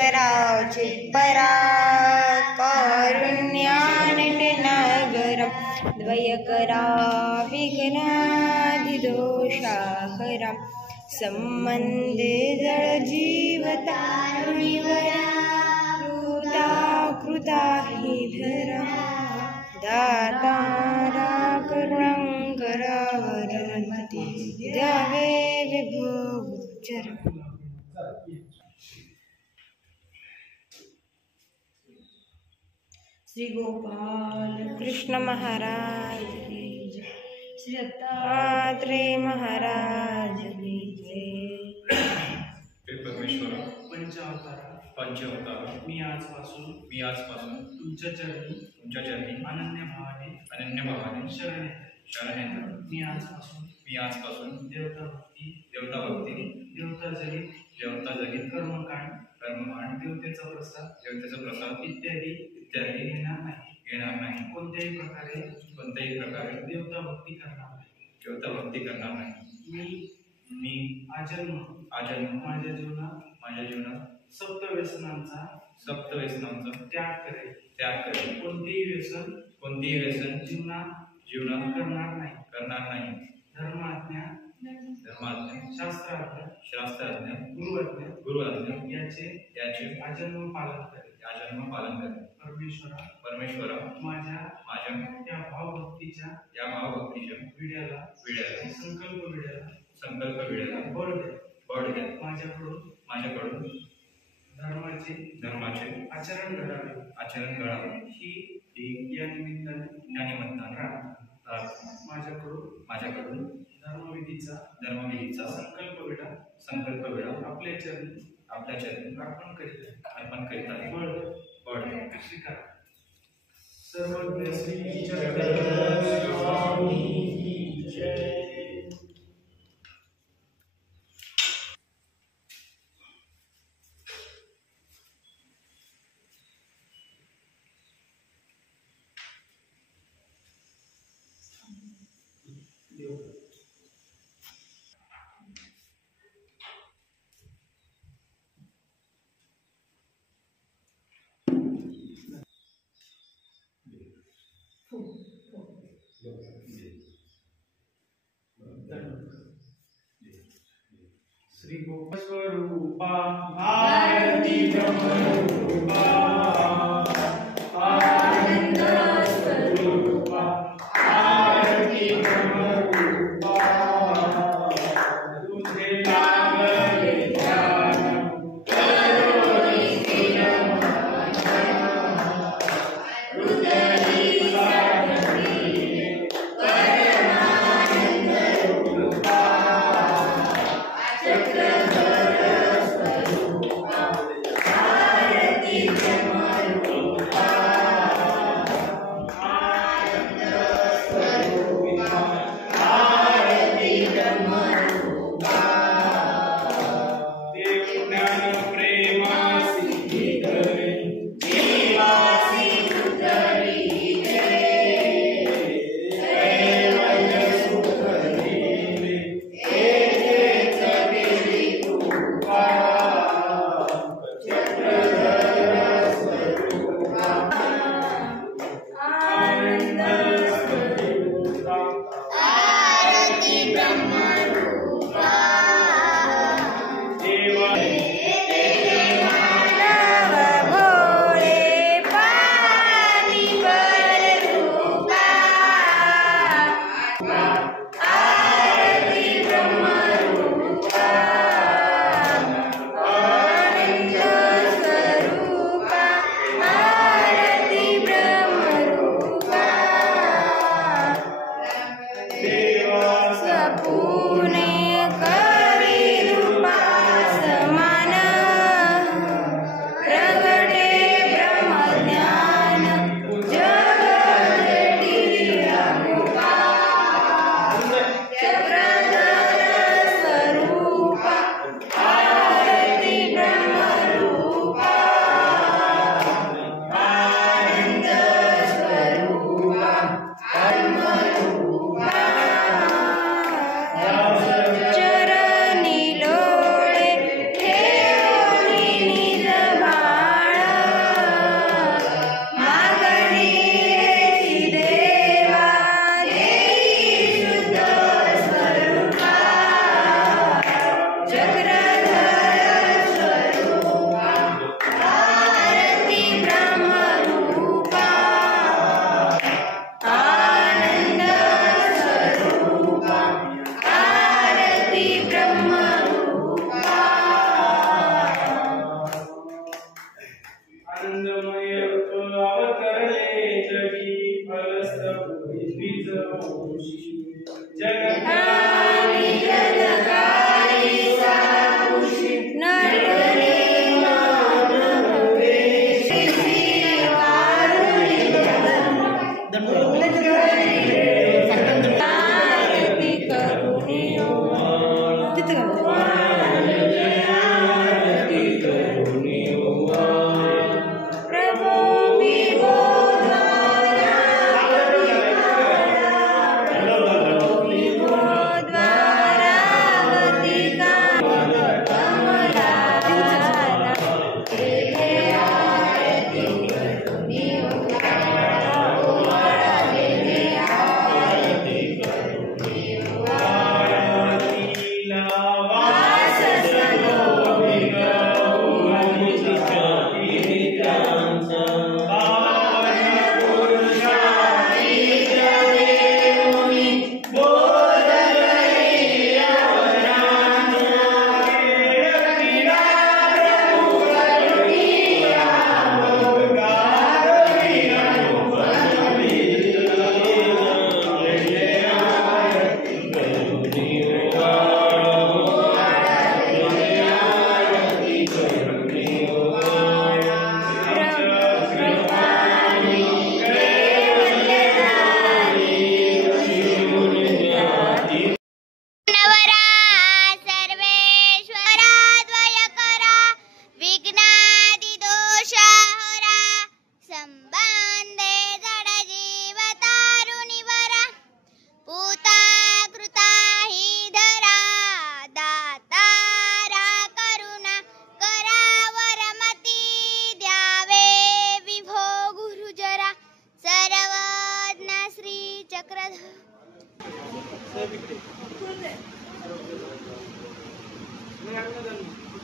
पराचे परा कारुण्यानटनागरं द्वयकरा विघ्नाधिदोषाहरं संबंधे जळजीवतारुणिवरा कृता हि धरा दातारा करुणंकरा वरमती द्यावे विभो चरण। श्री गोपाल कृष्ण महाराज की जय, श्री दत्तात्रेय महाराज की जय। परमेश्वर पंचावतार मी आजपासून तुमच्या चरणी अनन्य भावाने शरण येतो। मी आजपासून देवता भक्ती देवता जगित कर्मकांड देवतेचा प्रसाद इत्यादी घेणार नाही। कोणत्याही प्रकारे देवता भक्ती करणार नाही। मी आजन्म माझ्या जीवनात सप्त व्यसनांचा त्याग करेल। कोणतेही व्यसन जीवनात करणार नाही। धर्माज्ञा शास्त्राज्ञा गुरुआज्ञा याचे आजन्म पालन करेल। परमेश्वरा माझ्या या भावभक्तीच्या विड्याला संकल्प विड्याला बळ द्या। माझ्याकडून धर्माचे आचरण घडावे ही या निमित्ताने माझ्याकडून धर्मविधीचा संकल्प वेळा आपल्या चरणी अर्पण करीत आहे। बळ स्वीकार। सर्वज्ञ श्री स्वामी जय। श्री गोपाल स्वरूपा आरती ब्रह्मरूपा आनंद स्वरूपा आरती ब्रह्मरूपा तुझे लागले ध्यान करोनी हृदयी साधनी परमानंद रूपा स्वरूपा आरती ब्रह्मरूपा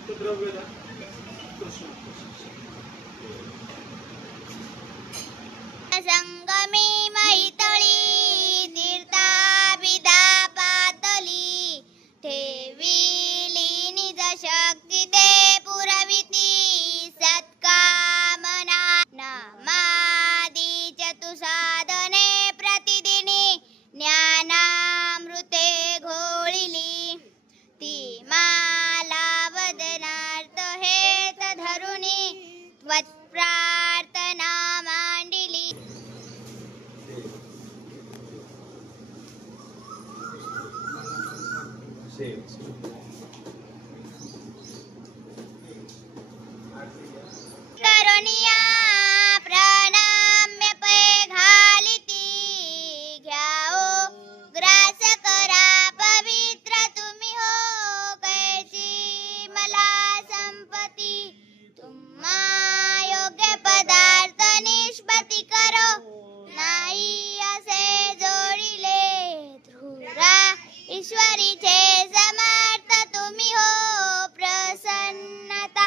द्रव्यदा कृष्ण संगमी मैतळी तीर्थाभिदा पातली ठेविली निज शक्ती ते पुरविती सत्कामना नामादी चतुसाधने प्रतिदिनी ज्ञानामृते घोळिली ती माला वदनार्थ हेत धरुणी त्वत्प्रार्थना मांडिली करुणिया प्रणाम्य पै घालिती घ्याओ ग्रास करा पवित्र तुम्ही हो कैची मला संपत्ती तुम्हा योग्य पदार्थ निष्पत्ती करो नाही असे जोडिले धृरा ईश्वरीचे समर्थ तुम्ही हो प्रसन्नता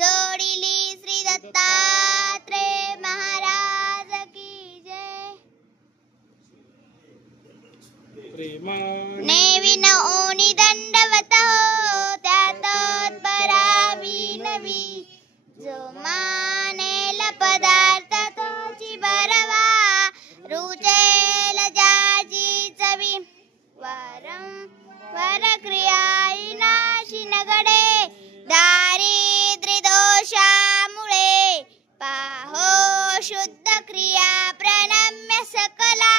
जोडिली श्री दत्तात्रेय महाराज की जय नेविन ओनी दंडवत हो त्यात परावी नवी जो मानेल पदार्थ तोची बरवा रुचेल जाची चवी वारंवार क्रियानाशी नगडे दारिद्र्य दोषामुळे पाहो शुद्ध क्रिया प्रणम्य सकला